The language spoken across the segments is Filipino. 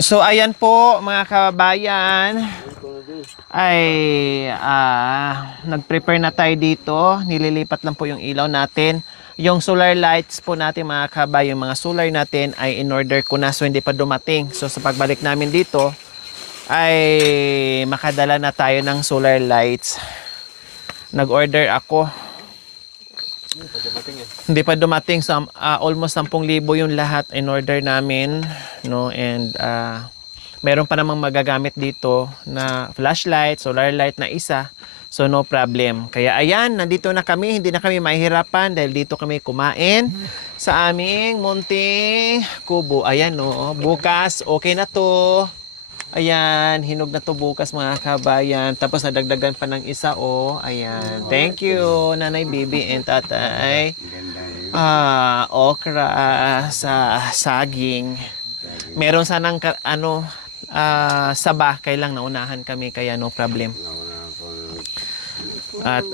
So ayan po mga kababayan, ay nag-prepare na tayo dito. Nililipat lang po yung ilaw natin. Yung solar lights po natin mga kababayan, yung mga solar natin ay in order ko na, so hindi pa dumating. So sa pagbalik namin dito ay makadala na tayo ng solar lights. Nag-order ako. Hindi pa dumating, so almost 10,000 yung lahat in order namin, no? And meron pa namang magagamit dito na flashlight, solar light na isa. So no problem. Kaya ayan, nandito na kami, hindi na kami mahihirapan dahil dito kami kumain sa aming munting kubo. Ayan no, bukas okay na to. Ayan, hinog na to bukas mga kabayan. Tapos nadagdagan pa ng isa ayan. Thank you Nanay Bibi and Tatay. Okra sa saging. Meron sanang saba, kailang naunahan kami kaya no problem. At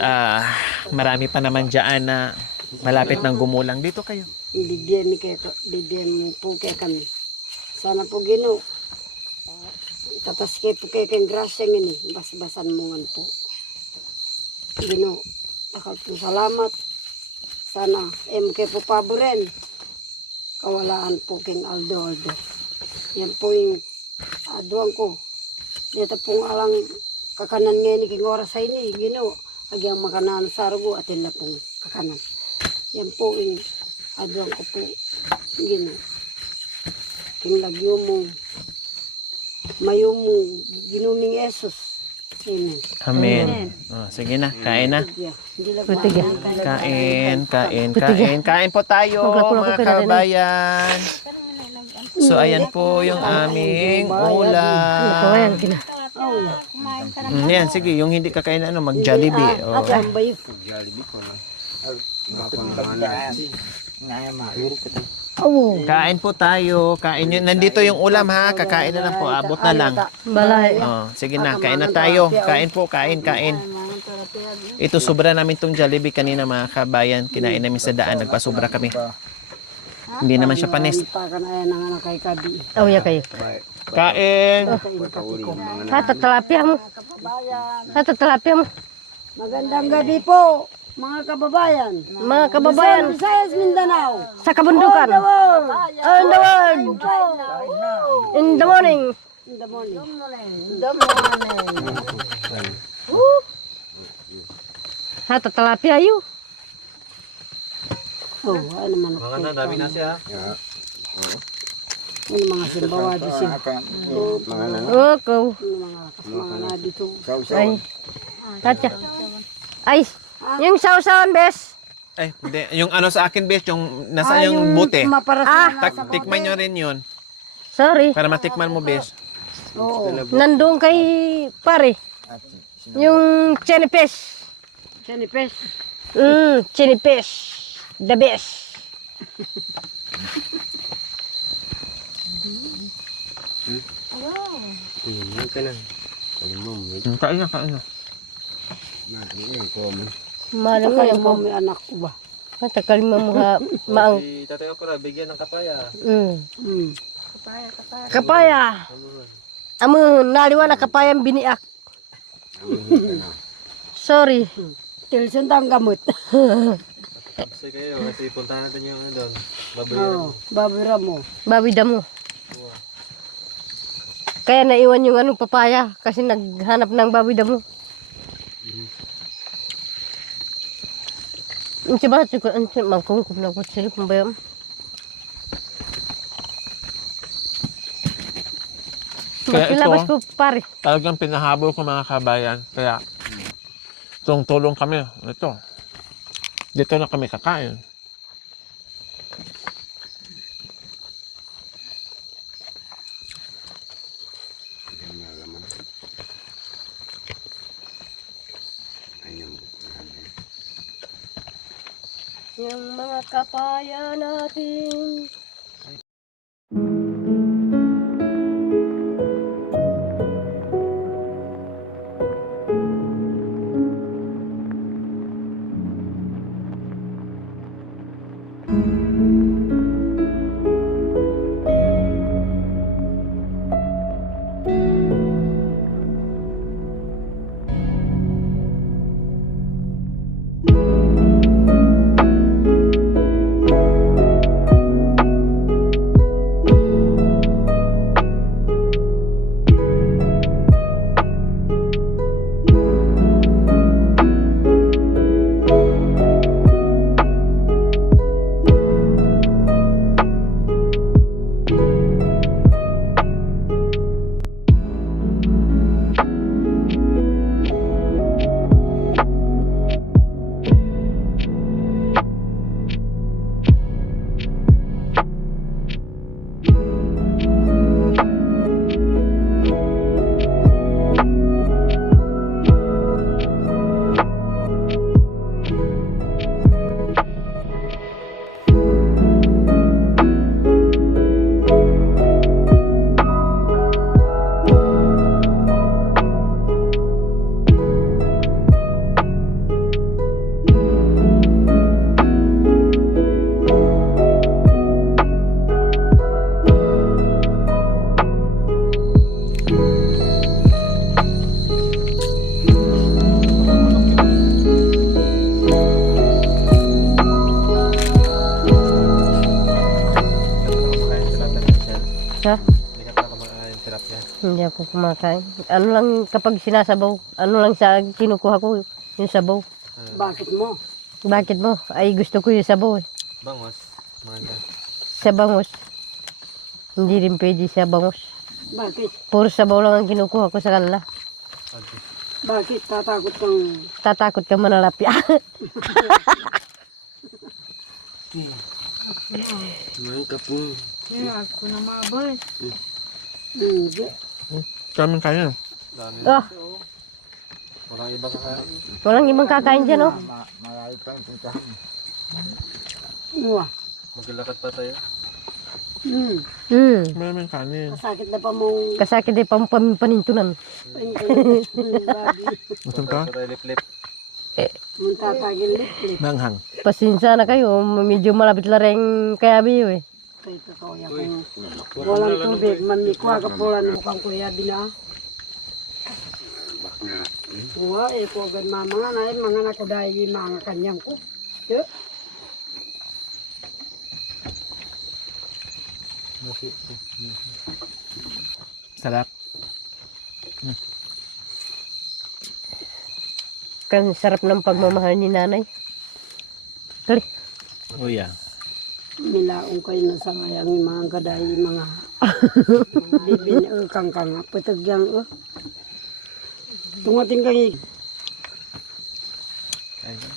marami pa naman dyan na malapit ng gumulang. Dito kayo. Bibigyan po kayo kami. Sana po Ginoo. Tatas kayo po kayo kayong grasya ngini. Bas-basan mo nga po. Ginoo. Takal po salamat. Sana kayo po paboren. Kawalaan po kayong Aldo. Yan po yung aduan ko. Dito pong alang kakanan ngayon king oras sa ini. Ginoo. Agyang makanan sa rugo at ila pong kakanan. Yan po yung aduan ko po. Ginoo. King lagyo mong mayo mong ginuming Esus. Amen. Amen. Sige na, kain na. Kain po tayo mga kabayan. So ayan po yung aming ulam. Yan, sige, yung hindi kakain mag-Jollibee. Kain po tayo. Kain yun. Nandito yung ulam ha. Kakain na lang po. Abot na lang. Sige na, kain na tayo. Kain po, kain. Ito, sobra namin tong Jollibee kanina mga kabayan. Kinain namin sa daan. Nagpasobra kami. Hindi naman siya panis. Kayo. Kain. Tatalapia mo. Magandang gabi po, mga kababayan. Mga kababayan. Visayas, Mindanao. Sa kabundukan. All the world. In the morning. In the morning. Tatalapia yun. Ano naman ako. Mga dami na siya. Ano mga simbawa dito. Mga na dito. Ay. Tatya. Ay. Yung sausawan, bes. Ay, hindi. Yung sa akin, bes, yung nasa yung bote. Tikman nyo rin yun. Sorry. Para matikman mo, bes. Nandun kay pare. Yung chinipes. Chinipes. Chinipes. The best. Kain na. Malam mo yung May anak ko ba? Takal mo mga maang. Si tatay ko na, bigyan ng kapaya. Kapaya. Amo naliwa na kapayang biniak. Sorry. Tilson tang gamot. Kasi kayo, kasi puntahan natin yung doon. Babira mo. Babida mo. Kaya naiwan yung papaya kasi naghanap ng babida mo. Ang ba ko ang mangkungkup na ko sila pambayam. Kaya Ilabas ko pare. Talagang pinahabol ko mga kabayan. Kaya tulong kami. Ito. Dito na kami kakain. Yung mga kapaya natin. Ha? Hindi ka pa kumakain sarap niya. Hindi ako kumakain. Ano lang kapag sinasabaw, ano lang sa kinukuha ko, yung sabaw. Bakit mo? Bakit mo? Ay gusto ko yung sabaw eh. Bangos. Maganda. Sa bangos. Hindi rin pwede sa bangos. Bakit? Puro sabaw lang ang kinukuha ko sa kanila. Okay. Bakit tatakot kang... Tatakot ka manalapya. Hindi. Kaming kain. Oh, Walang iba kakain. walang ibang kakain dyan oh. Uwa. Maglalakad pa tayo. Maraming kanin. Kasakit na pa mong... Kasakit ay panintunan. Gusto ka? Lip-lip. Mong tatagil lip-lip. Manghang. Pasensya na kayo, medyo malapit lareng kaya biyo eh. Kaya kakawya kung walang tubig, manikwa ka pula ng mukhang kuya bina. Uwa, ko agad mga na mga nako dahil mga kanyang ko. Sarap. Kan sarap ng pagmamahal ni nanay. Kali. Oh yeah. Milaong kayo na sa kayang mga kadahi mga bibin kang kang patagyang tungating kang Kain ka.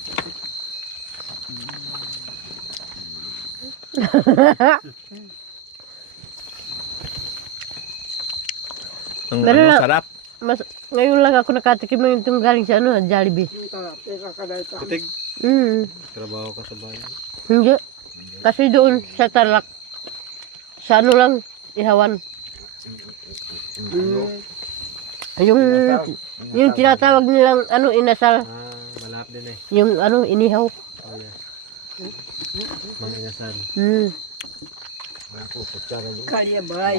Ang Pero ano, na- sarap. Mas, ngayon lang ako nakatikim ng itong galing sa ano, Jollibee. Titig. Trabaho ka sa bayan. Hindi. Kasi doon sa Tarlac, sa ano lang, ihawan. Yung tinatawag nilang ano, inasal. Malap din eh. Yung ano, inihaw. Oh yeah. Mangingasal. Kaya bay.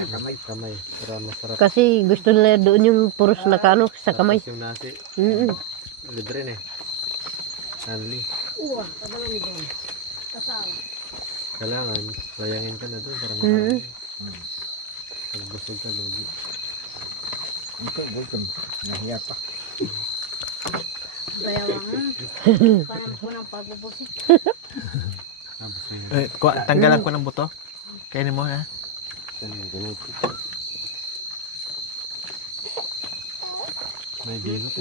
Kamay. Para masarap. Kasi gusto nila doon yung puros na kano sa kamay. Tapos yung nasi. Mm. Libre na eh. Only. Uwa, kabalang doon. Kailangan, bayangin ka na doon para makain. Pag busog ka, lugi. Tanggalan ko ng buto. Kainin mo ha. May binot.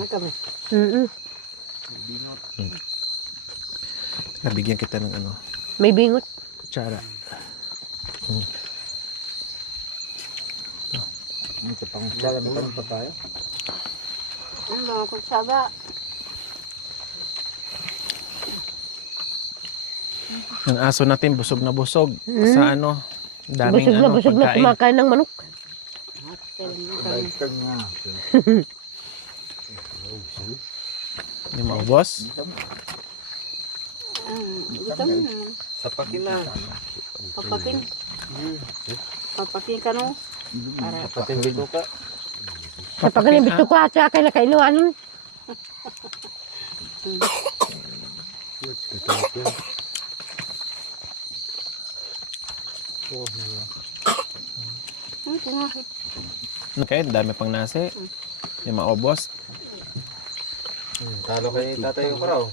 Mm. Nabigyan kita ng ano, May bingot. kutsara. Ano ko saba? Ang aso natin busog na busog sa ano, daming Busog na pagkain. kumakain ng manok. Hindi maubos. Sapakin na. Papakin ka no? Pating bito ka. Sa pagkalimbito ko at saka na kainuan. Okay, dami pang nasi. Hindi maubos. Talo kay tatay ko raw.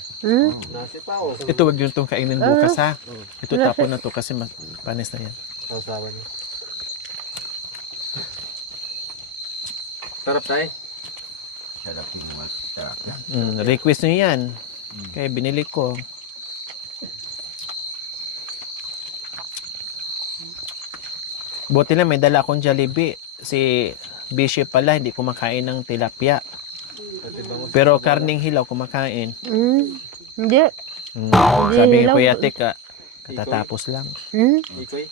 Nasi pa ako. Ito wag yung itong kainin bukas ha. Ito tapon na to kasi panis na yan. Sausawan niya. Sarap tayo. Request nyo yan. Kaya binili ko. Buti na may dala akong Jollibee. Si Bishop pala hindi kumakain ng tilapia. Pero karning hilaw kumakain. Hindi. Sabi ni hilaw. Kuya Tek, katatapos lang. Ikoy.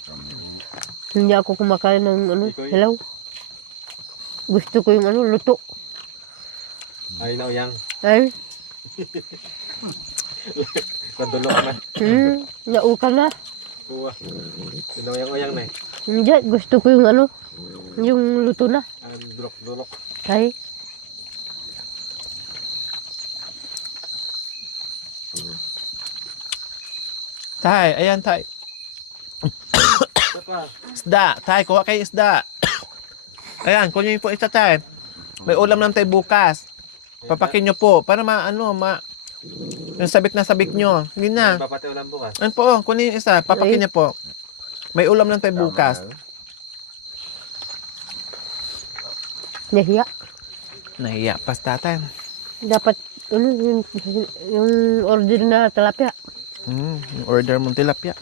Hindi ako kumakain ng ano, hilaw. Gusto ko yung ano, luto. Ay na uyang. Ay, Kadulo ka na. nauka na. Uwa. Uyang na eh. Hindi, gusto ko yung ano, yung luto na. Dulok. Ay, Tay, ayan tay. Saka. Isda. Tay, kuha kayo isda. Ayan, kunin niyo po isa tayo. May ulam naman tayo bukas. Papakin niyo po para yung sabik na sabik niyo. Sige na. Papati ulam bukas. Ano po, kunin yung isa. Papakin niyo po. May ulam lang tayo bukas. Nahiya. Nahiya pas tatay. Dapat, yung order na tilapia. Yung order mong tilapia.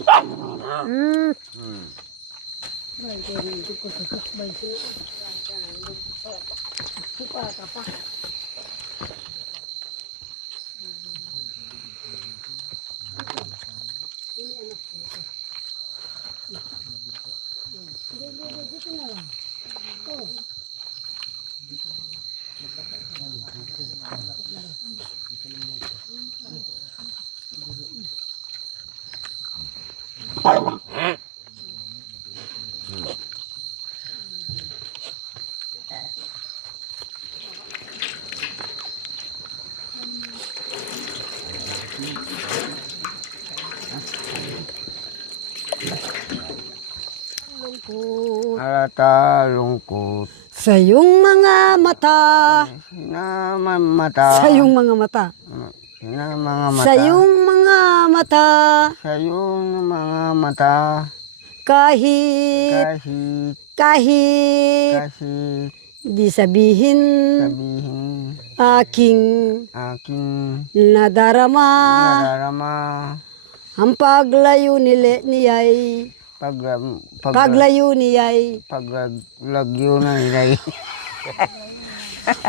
Alata lungkot Sa iyong mga mata, na mata sa iyong mga mata, na mga mata sa iyong mga mata, sa iyong mga mata kahit, kahit kahit, di sabihin, sabihin aking aking nadarama, nadarama ang paglayo niya'y, paglayo niya'y, paglagyo na nilay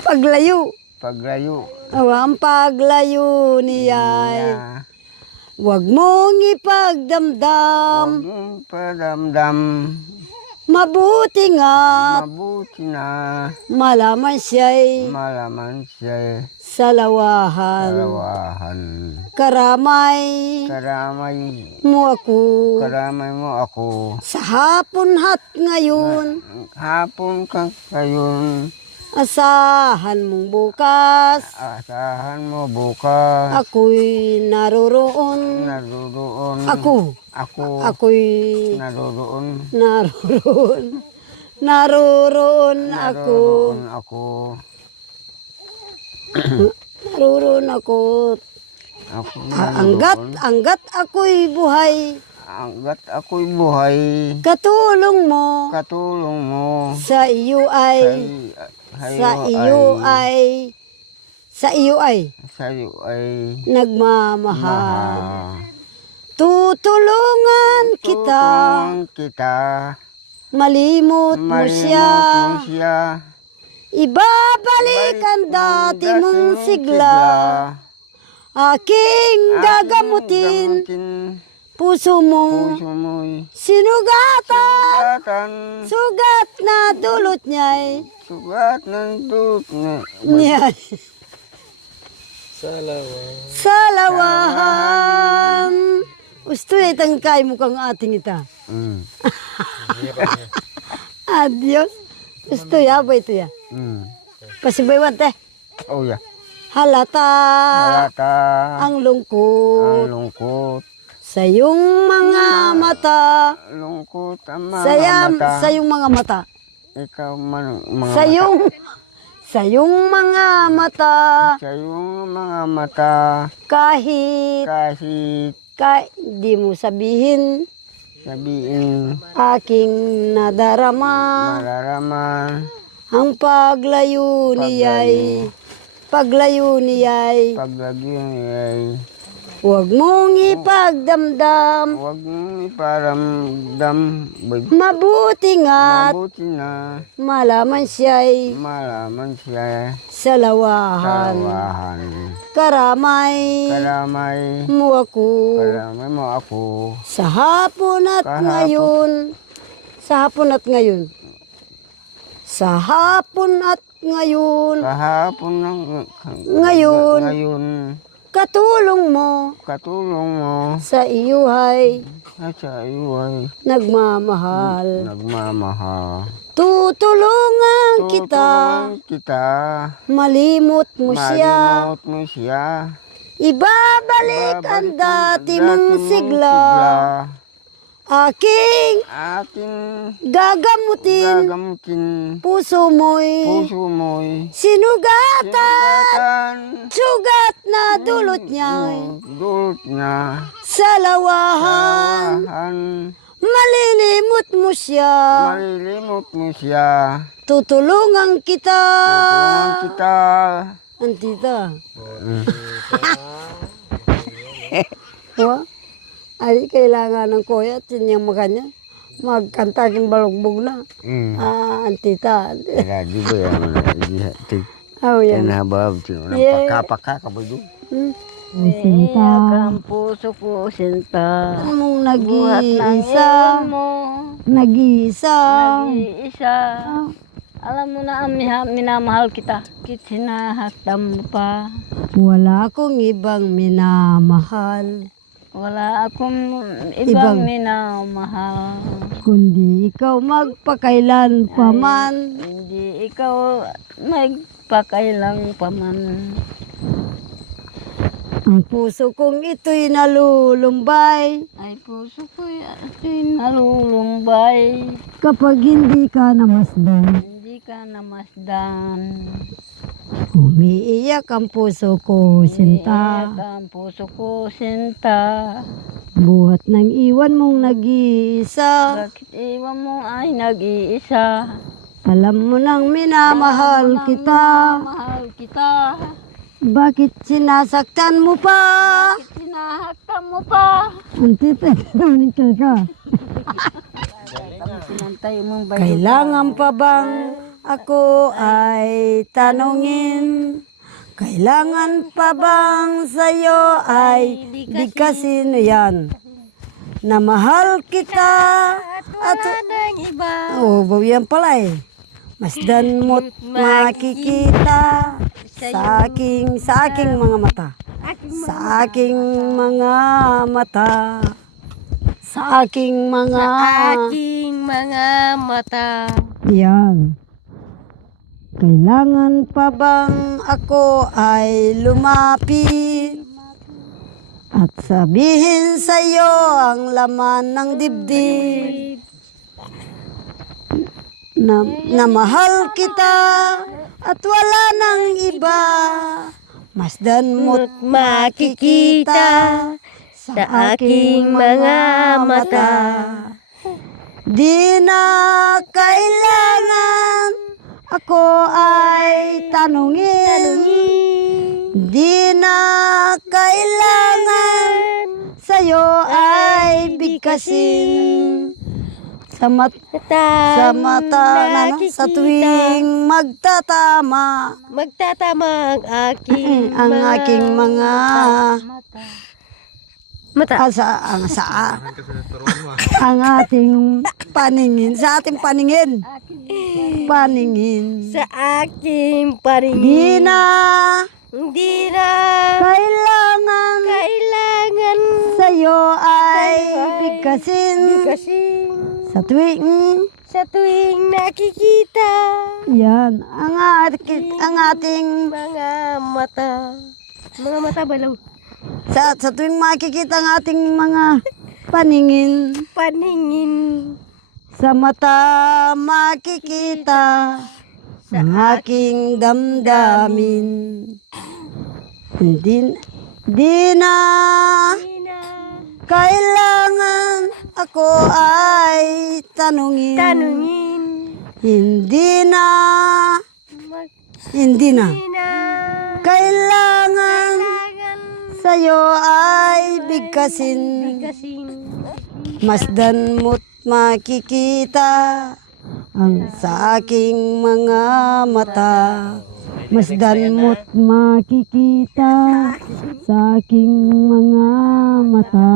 paglayo, paglayo ang paglayo niya'y, wag mong ipagdamdam, huwag mong padamdam mabuti nga, mabuti na malaman siya'y malaman siya salawahan, karawahan karamay karamay mo ako, karamay mo ako sa hapon hat ngayon, hapon ka ngayon asahan mong bukas, asahan mo bukas ako'y naroroon, naroon ako, ako'y naroon naroroon ako, naroon ako naroroon ako, ako hanggat ako'y buhay, hanggat ako'y buhay katulong mo, sa iyo ay, sa iyo ay sa iyo ay nagmamahal. Tutulungan kita, malimot mo siya, ibabalik ang dati mong sigla, aking gagamutin, puso mo, sinugatan, sugat na dulot niya'y, sugat ng dut niya'y, salawahan. Gusto tangkay mo kang ating ita. Adios. Gusto ba ito ya? Pasibaywan te. Oh yeah. Halata ang Ang lungkot lungkot. sa iyong mga mata. Lungkot ang mga mata. Sa iyong mga mata. Ikaw man mga Sa iyong mga mata. Sa iyong mga mata. Kahit di mo sabihin aking nadarama ang paglayo niya'y paglagyo niya'y huwag mong ipagdamdam huwag mong iparamdam mabuti nga't mabuti na malaman siya'y malaman siya salawahan karamay mo ako sa hapon at ngayon ngayon katulong mo sa iyo ay nagmamahal tutulungan kita malimot mo siya ibabalik ang dati mong sigla aking gagamutin. gagamutin. Puso mo'y Puso mo'y sinugatan. Sugat na dulot niya'y dulot na sa lawahan. tahan. Malilimot mo siya. Malilimot mo siya. Tutulungan kita. Tulungan kita. Antita. Ay, kailangan ng kuya at sinyang makanya. Magkanta king balugbog na. Antita. Kaya di ba yan? Oh, yan. Habab. Yeah. Pagkapaka ka ba doon? Sinta. Ang puso ko, sinta. Anong Buhat ng nag-iisa? iwan mo, Nag-iisa. nag-iisa. Alam mo na, minamahal kita. Hinahakdam mo pa. Wala akong ibang minamahal. Wala akong Ibang- ibang minamahal. Kundi ikaw magpakailan paman. Hindi ikaw magpakailang paman. Ang puso kong ito'y nalulumbay. Ay puso ko ito'y nalulumbay. Kapag hindi ka namasdan, Hindi ka namasdan. umiiyak ang puso ko, sinta. Iiyak ang puso ko, sinta. Buhat ng iwan mong nag-iisa. Bakit iwan mo ay nag-iisa? Alam mo nang minamahal kita. Mahal kita. Bakit sinasaktan mo pa? Sinahaktan mo pa. Antita, manikil ka. Sinantay mong bayo. Kailangan pa bang ako ay tanungin? Kailangan pa bang sa'yo ay bigkasin yan? Na mahal kita at ng iba. oh, yan pala eh. Masdan mo't makikita sa aking mga mata. Sa aking mga mata. Sa aking mga Aking mga mata. yan. Kailangan pa bang ako ay lumapit at sabihin sa'yo ang laman ng dibdib na mahal kita at wala nang iba. Masdan mo't makikita sa aking mga mata. Di na kailangan ako ay tanungin. Di na kailangan sa'yo ay bigkasin. Sa mata na, sa tuwing magtatama Magtatama ang aking ang aking mga mata. Ang ating paningin, sa ating paningin. Sa aking paringin. Di na Hindi na kailangan kailangan sa'yo ay bigkasin. Sa tuwing nakikita yan, ang ating mga mata. Mga mata balaw. sa tuwing makikita ang ating mga paningin. Sa mata makikita ang aking damdamin. Di na kailangan ako ay tanungin. Hindi na kailangan sa'yo ay bigkasin. Masdan mo't makikita ang sa aking mga mata. Masdan mo't makikita sa aking mga mata.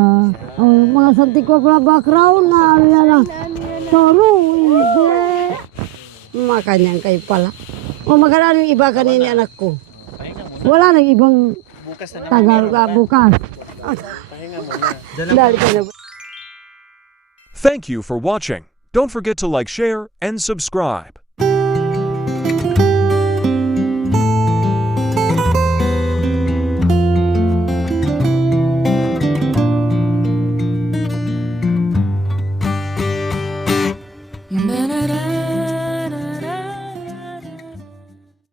Oh, mga santikwa na background na alala. Toro, hindi. Makanyang kayo pala. O magkano yung iba kanini anak ko? Wala nang ibang tagal ka bukas. Dali ka na. Thank you for watching. Don't forget to like, share, and subscribe.